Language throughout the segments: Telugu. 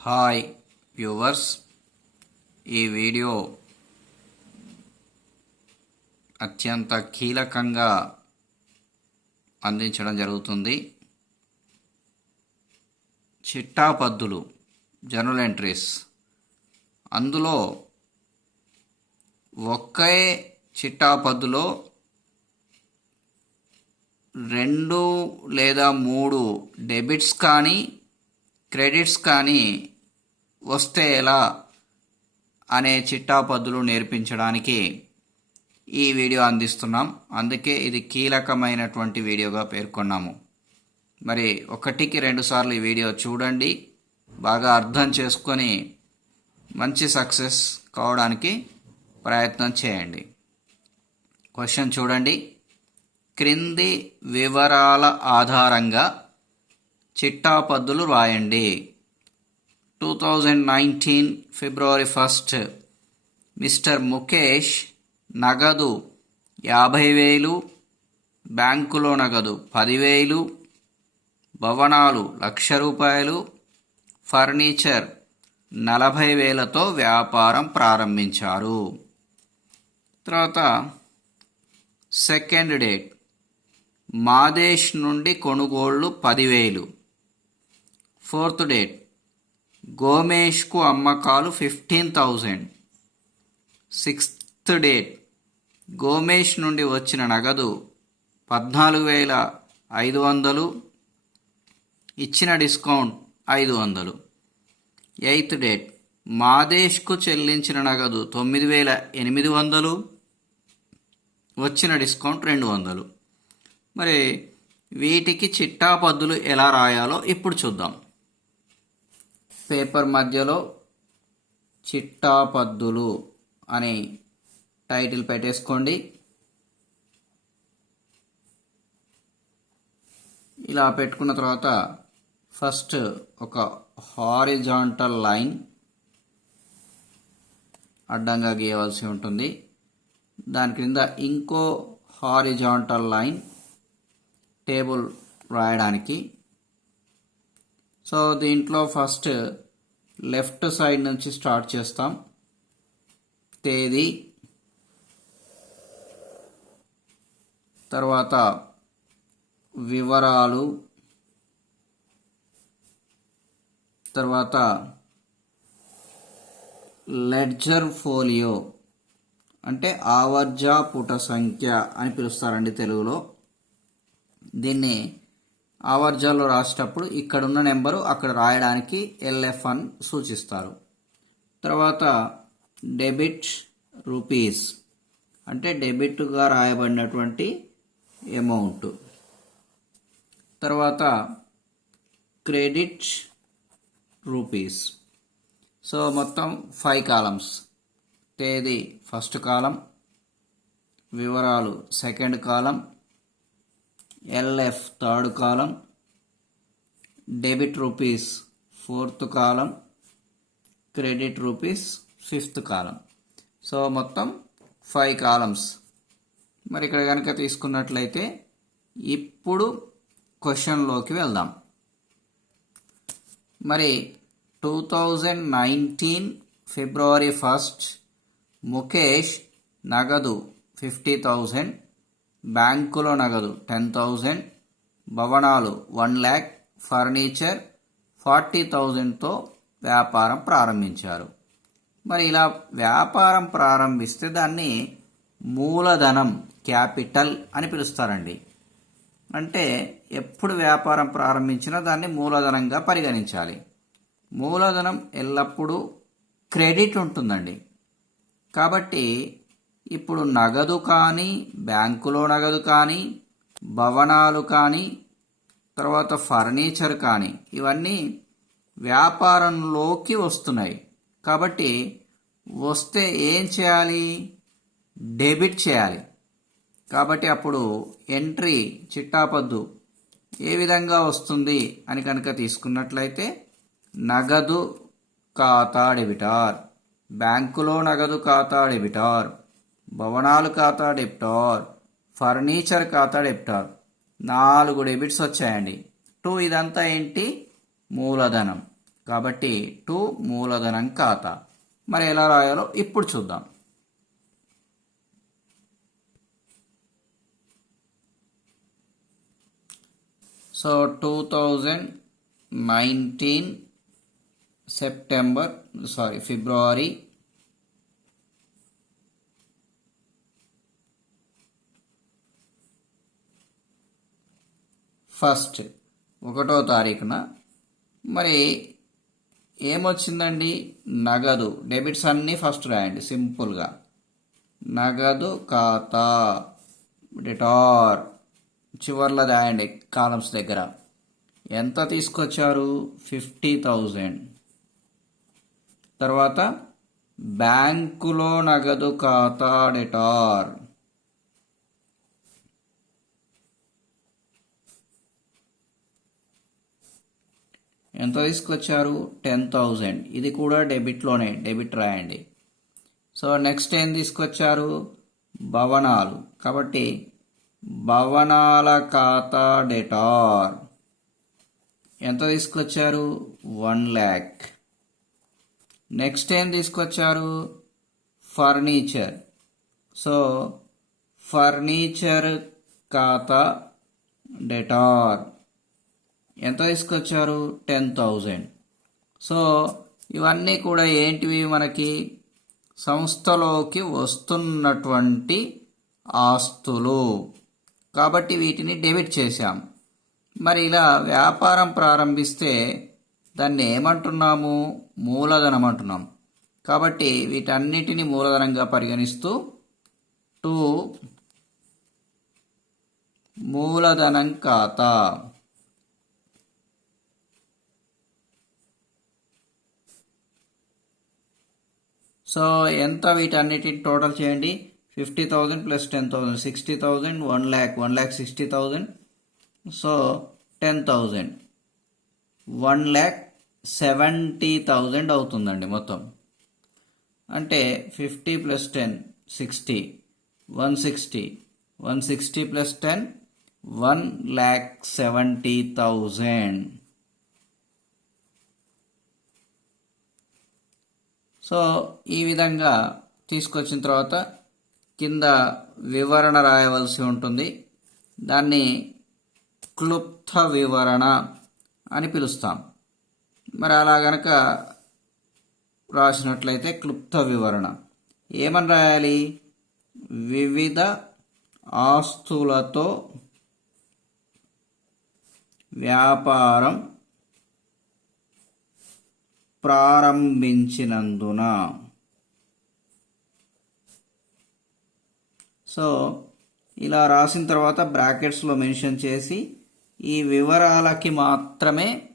హాయ్ వ్యూవర్స్ ఈ వీడియో అత్యంత కీలకంగా అందించడం జరుగుతుంది. చిట్టా పద్దులు జర్నల్ ఎంట్రీస్. అందులో ఒకే చిట్టా పద్దులో రెండు లేదా మూడు డెబిట్స్ కానీ క్రెడిట్స్ కానీ వస్తే ఎలా అనే చిట్టా పద్దులు నేర్పించడానికి ఈ వీడియో అందిస్తున్నాం. అందుకే ఇది కీలకమైనటువంటి వీడియోగా పేర్కొన్నాము. మరి ఒకటికి రెండుసార్లు ఈ వీడియో చూడండి. బాగా అర్థం చేసుకొని మంచి సక్సెస్ కావడానికి ప్రయత్నం చేయండి. క్వశ్చన్ చూడండి. క్రింది వివరాల ఆధారంగా చిట్టాపద్దులు రాయండి. Two thousand nineteen February first mister Mukesh నగదు యాభై వేలు బ్యాంకులో నగదు పదివేలు భవనాలు లక్ష రూపాయలు ఫర్నిచర్ నలభై వేలతో వ్యాపారం ప్రారంభించారు. తర్వాత సెకండ్ డేట్ మాదేశ్ నుండి కొనుగోళ్ళు పదివేలు. Fourth date. గోమేష్కు అమ్మకాలు fifteen thousand. Sixth date. Gomesh నుండి వచ్చిన నగదు పద్నాలుగు వేల ఐదు వందలు. ఇచ్చిన డిస్కౌంట్ ఐదు వందలు. Eighth date. మాదేశ్కు చెల్లించిన నగదు తొమ్మిది వేల ఎనిమిది వందలు. వచ్చిన డిస్కౌంట్ రెండు వందలు. మరి వీటికి చిట్టాపద్దులు ఎలా రాయాలో ఇప్పుడు చూద్దాం. పేపర్ మధ్యలో చిట్టా పద్దులు అని టైటిల్ పెట్టేసుకోండి. ఇలా పెట్టుకున్న తర్వాత ఫస్ట్ ఒక హారిజాంటల్ లైన్ అడ్డంగా గీయవలసి ఉంటుంది. దాని క్రింద ఇంకో హారిజాంటల్ లైన్ టేబుల్ రాయడానికి సో దీంట్లో ఫస్ట్ లెఫ్ట్ సైడ్ నుంచి స్టార్ట్ చేస్తాం. తేదీ. తర్వాత వివరాలు. తర్వాత లెడ్జర్ ఫోలియో అంటే ఆవర్జ పుట సంఖ్య అని పిలుస్తారండి తెలుగులో. దీన్ని ఆవర్జాల్లో రాసేటప్పుడు ఇక్కడ ఉన్న నెంబరు అక్కడ రాయడానికి ఎల్ఎఫ్ అని సూచిస్తారు. తర్వాత డెబిట్ రూపీస్. అంటే డెబిట్గా రాయబడినటువంటి అమౌంట్ తర్వాత క్రెడిట్ రూపీస్. సో మొత్తం ఫైవ్ కాలమ్స్ తేదీ ఫస్ట్ కాలం వివరాలు second column LF third column debit rupees fourth column credit rupees fifth column so మొత్తం ఫైవ్ కాలమ్స్. మరి ఇక్కడ కనుక తీసుకున్నట్లయితే ఇప్పుడు క్వశ్చన్లోకి వెళ్దాం. మరి two thousand nineteen February first Mukesh నగదు ఫిఫ్టీ థౌజండ్ బ్యాంకులో నగదు టెన్ థౌజండ్ భవనాలు వన్ ల్యాక్ ఫర్నిచర్ ఫార్టీ థౌజండ్తో వ్యాపారం ప్రారంభించారు. మరి ఇలా వ్యాపారం ప్రారంభిస్తే దాన్ని మూలధనం క్యాపిటల్ అని పిలుస్తారండి. అంటే ఎప్పుడు వ్యాపారం ప్రారంభించినా దాన్ని మూలధనంగా పరిగణించాలి. మూలధనం ఎల్లప్పుడూ క్రెడిట్ ఉంటుందండి. కాబట్టి ఇప్పుడు నగదు కానీ బ్యాంకులో నగదు కానీ భవనాలు కానీ తర్వాత ఫర్నిచర్ కానీ ఇవన్నీ వ్యాపారంలోకి వస్తున్నాయి. కాబట్టి వస్తే ఏం చేయాలి? డెబిట్ చేయాలి. కాబట్టి అప్పుడు ఎంట్రీ చిట్టాపద్దు ఏ విధంగా వస్తుంది అని కనుక తీసుకున్నట్లయితే నగదు ఖాతా డెబిటార్. బ్యాంకులో నగదు ఖాతా డెబిటార్. భవనాలు ఖాతా డెప్టార్ ఫర్నిచర్ ఖాతా డెప్టార్ నాలుగు డెబిట్స్ వచ్చాయండి. టూ ఇదంతా ఏంటి? మూలధనం. కాబట్టి టూ మూలధనం ఖాతా మరి ఎలా రాయాలో ఇప్పుడు చూద్దాం. So two thousand nineteen September sorry February first ఒకటో తారీఖున. మరి ఏమొచ్చిందండి? నగదు. డెబిట్స్ అన్నీ ఫస్ట్ రాయండి సింపుల్గా. నగదు ఖాతా డిటార్ చివర్లో రాయండి కాలమ్స్ దగ్గర. ఎంత తీసుకొచ్చారు? Fifty thousand. తర్వాత బ్యాంకులో నగదు ఖాతా డిటార్ ఎంత తీసుకొచ్చారు? Ten thousand. ఇది కూడా డెబిట్లోనే డెబిట్ రాయండి. సో నెక్స్ట్ ఏం తీసుకొచ్చారు? భవనాలు. కాబట్టి భవనాల ఖాతా డెటార్. ఎంత తీసుకొచ్చారు? వన్ ల్యాక్. నెక్స్ట్ ఏం తీసుకొచ్చారు? ఫర్నిచర్. సో ఫర్నిచర్ ఖాతా డెటార్. ఎంత తీసుకొచ్చారు? టెన్ థౌజండ్ సో ఇవన్నీ కూడా ఏంటివి మనకి? సంస్థలోకి వస్తున్నటువంటి ఆస్తులు. కాబట్టి వీటిని డెబిట్ చేశాం. మరి ఇలా వ్యాపారం ప్రారంభిస్తే దాన్ని ఏమంటున్నాము? మూలధనం అంటున్నాం. కాబట్టి వీటన్నిటిని మూలధనంగా పరిగణిస్తూ టూ మూలధనం ఖాతా. సో ఎంత వీటన్నిటిని టోటల్ చేయండి? Fifty thousand plus ten thousand sixty thousand one lakh one lakh sixty thousand so ten thousand one lakh seventy thousand అవుతుందండి మొత్తం. అంటే fifty plus ten sixty one sixty one sixty plus ten one lakh seventy thousand so ఈ విధంగా తీసుకొచ్చిన తర్వాత కింద వివరణ రాయవలసి ఉంటుంది. దాన్ని క్లుప్త వివరణ అని పిలుస్తాం. మరి అలా గనక రాసినట్లయితే క్లుప్త వివరణ. ఏమని రాయాలి? వివిధ ఆస్తులతో వ్యాపారం ప్రారంభించినందున. సో ఇలా రాసిన తర్వాత బ్రాకెట్స్లో మెన్షన్ చేసి ఈ వివరాలకి మాత్రమే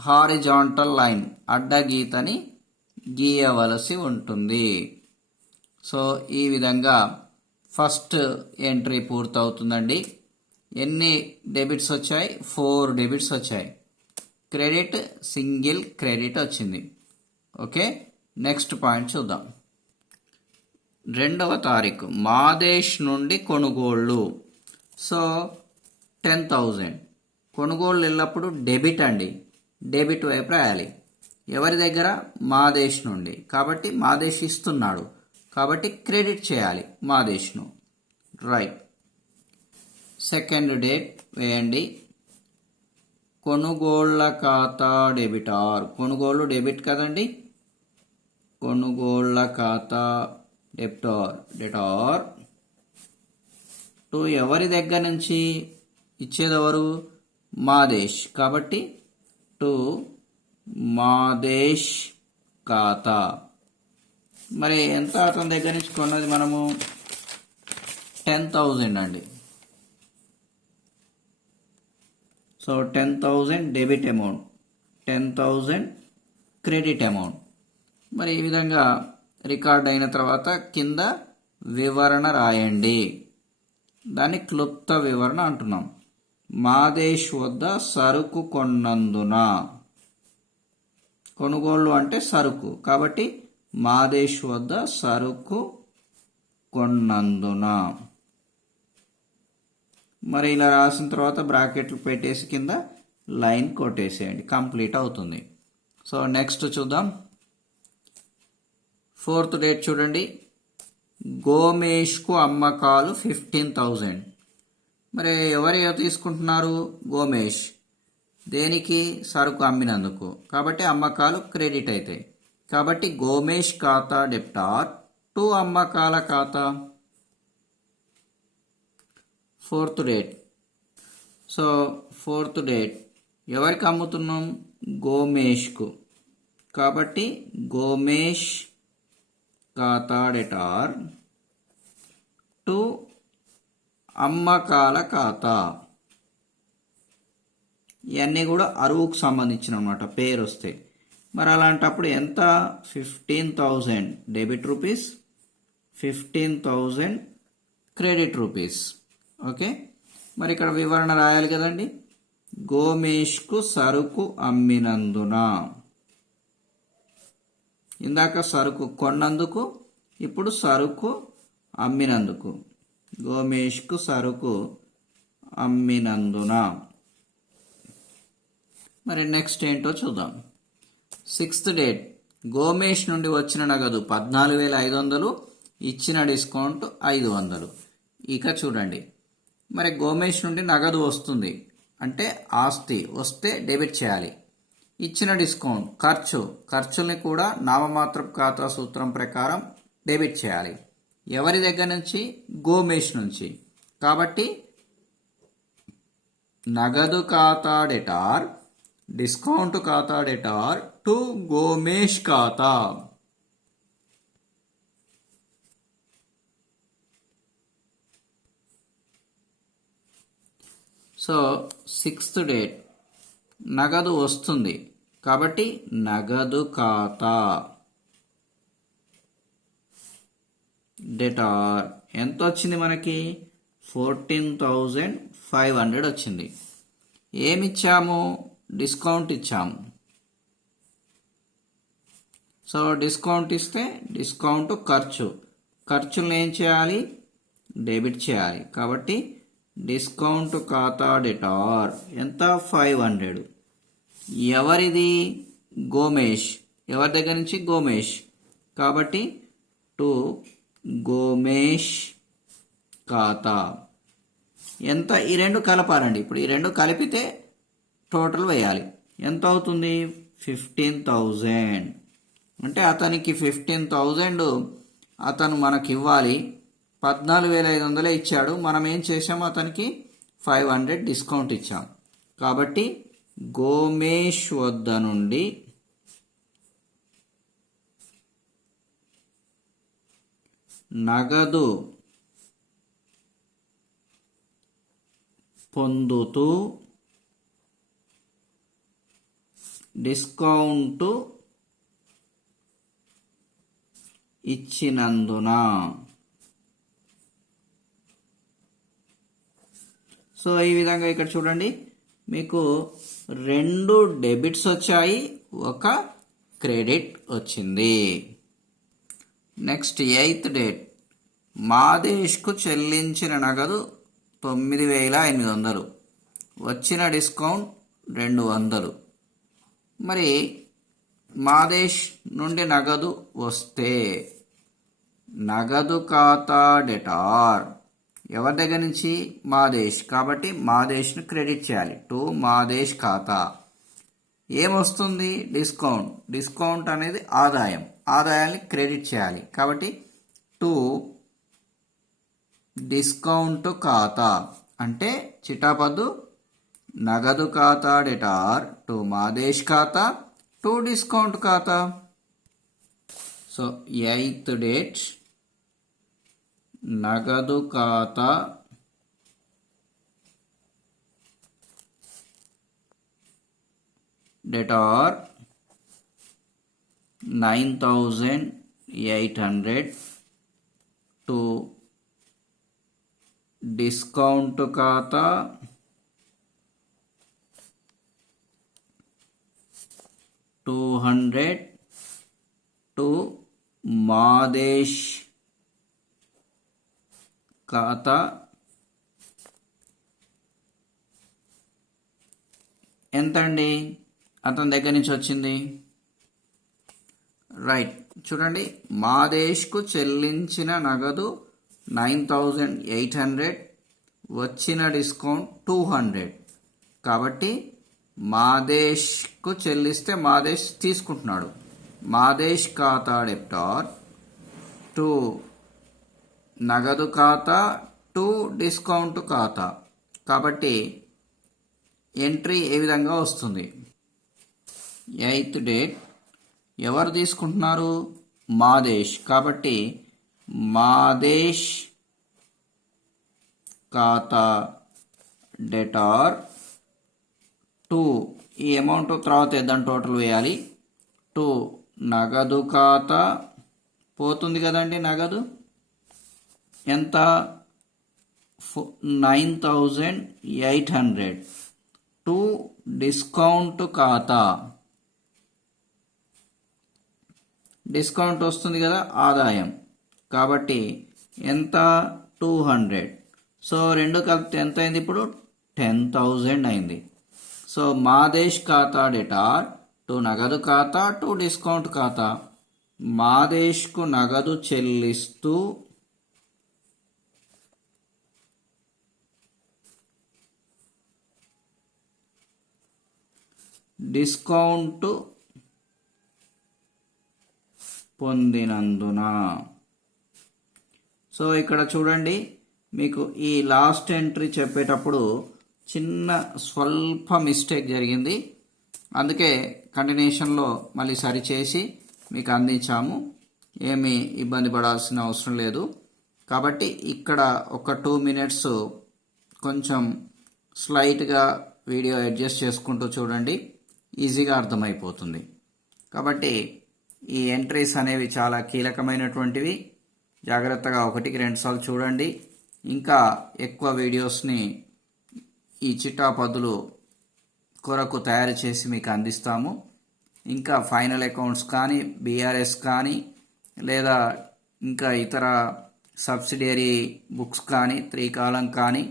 హారిజాంటల్ లైన్ అడ్డగీతని గీయవలసి ఉంటుంది. సో ఈ విధంగా ఫస్ట్ ఎంట్రీ పూర్తవుతుందండి. ఎన్ని డెబిట్స్ వచ్చాయి? ఫోర్ డెబిట్స్ వచ్చాయి. క్రెడిట్ సింగిల్ క్రెడిట్ వచ్చింది. ఓకే? నెక్స్ట్ పాయింట్ చూద్దాం. రెండవ తారీఖు. మాదేశ్ నుండి కొనుగోళ్ళు సో టెన్ థౌజండ్. కొనుగోళ్ళు ఎల్లప్పుడు డెబిట్ అండి. డెబిట్ వైపు రాయాలి. ఎవరి దగ్గర? మాదేశ్ నుండి. కాబట్టి మాదేశ్ ఇస్తున్నాడు. కాబట్టి క్రెడిట్ చేయాలి మాదేశ్ను. రైట్. సెకండ్ డేట్ వేయండి. కొనుగోళ్ళ ఖాతా డెబిటార్ కొనుగోళ్ళు డెబిట్ కదండి? కొనుగోళ్ళ ఖాతా డెబిటార్ డెటార్ టు ఎవరి దగ్గర నుంచి ఇచ్చేదెవరు? మాదేశ్ కాబట్టి టు మాదేశ్ ఖాతా. మరి ఎంత అతని దగ్గర నుంచి కొన్నది మనము? టెన్ థౌజండ్ అండి. So ten thousand debit amount ten thousand credit amount మరి ఈ విధంగా రికార్డ్ అయిన తర్వాత కింద వివరణ రాయండి. దాన్ని క్లుప్త వివరణ అంటున్నాం. మాదేశ్ వద్ద సరుకు కొన్నందున. కొనుగోళ్ళు అంటే సరుకు. కాబట్టి మాదేశ్ వద్ద సరుకు కొన్నందున. మరి ఇలా రాసిన తర్వాత బ్రాకెట్లు పెట్టేసి కింద లైన్ కొట్టేసేయండి. కంప్లీట్ అవుతుంది. సో నెక్స్ట్ చూద్దాం. ఫోర్త్ డేట్ చూడండి. గోమేష్కు అమ్మకాలు ఫిఫ్టీన్ థౌజండ్. మరి ఎవరు తీసుకుంటున్నారు? గోమేష్. దేనికి? సరుకు అమ్మినందుకు. కాబట్టి అమ్మకాలు క్రెడిట్ అవుతాయి కాబట్టి గోమేష్ ఖాతా డెప్టార్ టు అమ్మకాల ఖాతా. Fourth date. So fourth date. ఎవరికి అమ్ముతున్నాం? గోమేష్కు. కాబట్టి గోమేష్ ఖాతా డెటార్ టు అమ్మకాల ఖాతా. ఇవన్నీ కూడా అరువుకు సంబంధించిన అనమాట పేరు వస్తాయి మరి అలాంటప్పుడు ఎంత? Fifteen thousand debit rupees fifteen thousand credit rupees. Okay? మరి ఇక్కడ వివరణ రాయాలి కదండి. గోమేష్కు సరుకు అమ్మినందున. ఇందాక సరుకు కొన్నందుకు ఇప్పుడు సరుకు అమ్మినందుకు. గోమేష్కు సరుకు అమ్మినందున. మరి నెక్స్ట్ ఏంటో చూద్దాం. Sixth date. గోమేష్ నుండి వచ్చిన నగదు పద్నాలుగు వేల ఐదు వందలు ఇచ్చిన డిస్కౌంట్ ఐదు వందలు. ఇక చూడండి. మరి గోమేష్ నుండి నగదు వస్తుంది. అంటే ఆస్తి వస్తే డెబిట్ చేయాలి. ఇచ్చిన డిస్కౌంట్ ఖర్చు. ఖర్చుల్ని కూడా నామమాత్రపు ఖాతా సూత్రం ప్రకారం డెబిట్ చేయాలి. ఎవరి దగ్గర నుంచి? గోమేష్ నుంచి. కాబట్టి నగదు ఖాతా డెటార్ డిస్కౌంట్ ఖాతా డెటార్ టు గోమేష్ ఖాతా. సో సిక్స్త్ డేట్ నగదు వస్తుంది. కాబట్టి నగదు ఖాతా. డెటార్ ఎంత వచ్చింది మనకి? ఫోర్టీన్ థౌజండ్ ఫైవ్ హండ్రెడ్ వచ్చింది. ఏమిచ్చాము? డిస్కౌంట్ ఇచ్చాము. సో డిస్కౌంట్ ఇస్తే డిస్కౌంట్ ఖర్చు. ఖర్చులను ఏం చేయాలి? డెబిట్ చేయాలి. కాబట్టి డిస్కౌంట్ ఖాతా డిటార్. ఎంత? Five hundred. ఎవరిది? గోమేష్. ఎవరి దగ్గర నుంచి? గోమేష్. కాబట్టి టు గోమేష్ ఖాతా. ఎంత? ఈ రెండు కలపాలండి. ఇప్పుడు ఈ రెండు కలిపితే టోటల్ వేయాలి. ఎంత అవుతుంది? Fifteen thousand. అంటే అతనికి ఫిఫ్టీన్ థౌజండ్ అతను మనకి ఇవ్వాలి పద్నాలుగు వేల ఐదు వందలే ఇచ్చాడు. మనం ఏం చేసాము అతనికి ఫైవ్ హండ్రెడ్ డిస్కౌంట్ ఇచ్చాం. కాబట్టి గోమేష్ వద్ద నుండి నగదు పొందుతూ డిస్కౌంట్ ఇచ్చినందున సో ఈ విధంగా ఇక్కడ చూడండి. మీకు రెండు డెబిట్స్ వచ్చాయి. ఒక క్రెడిట్ వచ్చింది. Next eighth date. మాదేశ్కు చెల్లించిన నగదు తొమ్మిది వేల ఎనిమిది వందలు. వచ్చిన డిస్కౌంట్ రెండు వందలు. మరి మాదేశ్ నుండి నగదు వస్తే నగదు ఖాతా డెటార్ ఎవరి దగ్గర నుంచి? మాదేశ్. కాబట్టి మాదేశ్ను క్రెడిట్ చేయాలి. టు మాదేశ్ ఖాతా. ఏమొస్తుంది? డిస్కౌంట్. డిస్కౌంట్ అనేది ఆదాయం. ఆదాయాన్ని క్రెడిట్ చేయాలి. కాబట్టి టు డిస్కౌంట్ ఖాతా. అంటే చిటాపద్దు నగదు ఖాతా డెటార్. టు మాదేశ్ ఖాతా టు డిస్కౌంట్ ఖాతా. సో ఎయిత్ డేట్ నగదు ఖాతా debtor nine thousand eight hundred to discount ఖాతా టూ హండ్రెడ్ టు మాదేశ్ ఖాతా ఎంత అండి అతని దగ్గర నుంచి వచ్చింది? రైట్. చూడండి. మాదేశ్కు చెల్లించిన నగదు నైన్ థౌజండ్ ఎయిట్ హండ్రెడ్ వచ్చిన డిస్కౌంట్ టూ హండ్రెడ్. కాబట్టి మాదేశ్కు చెల్లిస్తే మాదేశ్ తీసుకుంటున్నాడు. మాదేశ్ ఖాతా డెప్టార్ టు నగదు ఖాతా టు డిస్కౌంట్ ఖాతా. కాబట్టి ఎంట్రీ ఏ విధంగా వస్తుంది? Eighth date. ఎవరు తీసుకుంటున్నారు? మాదేశ్. కాబట్టి మాదేశ్ ఖాతా డెటార్ టూ. ఈ అమౌంట్ తర్వాత వేద్దాం టోటల్ వేయాలి. టూ. నగదు ఖాతా పోతుంది కదండి నగదు? ఎంత? Nine thousand eight hundred. To discount ఖాతా. డిస్కౌంట్ వస్తుంది కదా ఆదాయం. కాబట్టి ఎంత? Two hundred. సో రెండు కలిపితే ఎంత అయింది ఇప్పుడు? టెన్ థౌజండ్ అయింది. సో మాదేశ్ ఖాతా డెటార్ టు నగదు ఖాతా టు డిస్కౌంట్ ఖాతా. మాదేశ్కు నగదు చెల్లిస్తూ డిస్కౌంట్ పొందినందున. సో ఇక్కడ చూడండి మీకు ఈ లాస్ట్ ఎంట్రీ చెప్పేటప్పుడు చిన్న స్వల్ప మిస్టేక్ జరిగింది. అందుకే కంటిన్యూషన్లో మళ్ళీ సరిచేసి మీకు అందించాము. ఏమీ ఇబ్బంది పడాల్సిన అవసరం లేదు. కాబట్టి ఇక్కడ ఒక టూ మినిట్స్ కొంచెం స్లైట్గా వీడియో అడ్జస్ట్ చేసుకుంటూ చూడండి. ఈజీగా అర్థమైపోతుంది. కాబట్టి ఈ ఎంట్రీస్ అనేవి చాలా కీలకమైనటువంటివి. జాగ్రత్తగా ఒకటికి రెండుసార్లు చూడండి. ఇంకా ఎక్కువ వీడియోస్ని ఈ చిట్టా పదులు కొరకు తయారు చేసి మీకు అందిస్తాము. ఇంకా ఫైనల్ అకౌంట్స్ కానీ బీఆర్ఎస్ కానీ లేదా ఇంకా ఇతర సబ్సిడియరీ బుక్స్ కానీ త్రికాలం కానీ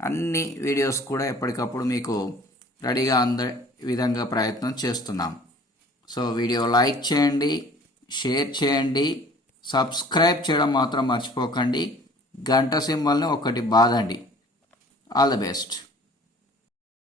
అన్ని వీడియోస్ కూడా ఎప్పటికప్పుడు మీకు రెడీగా అందే విధంగా ప్రయత్నం చేస్తున్నాం. సో వీడియో లైక్ చేయండి షేర్ చేయండి సబ్స్క్రైబ్ చేయడం మాత్రం మర్చిపోకండి గంట సింబల్ని ఒకటి బాదండి. All the best.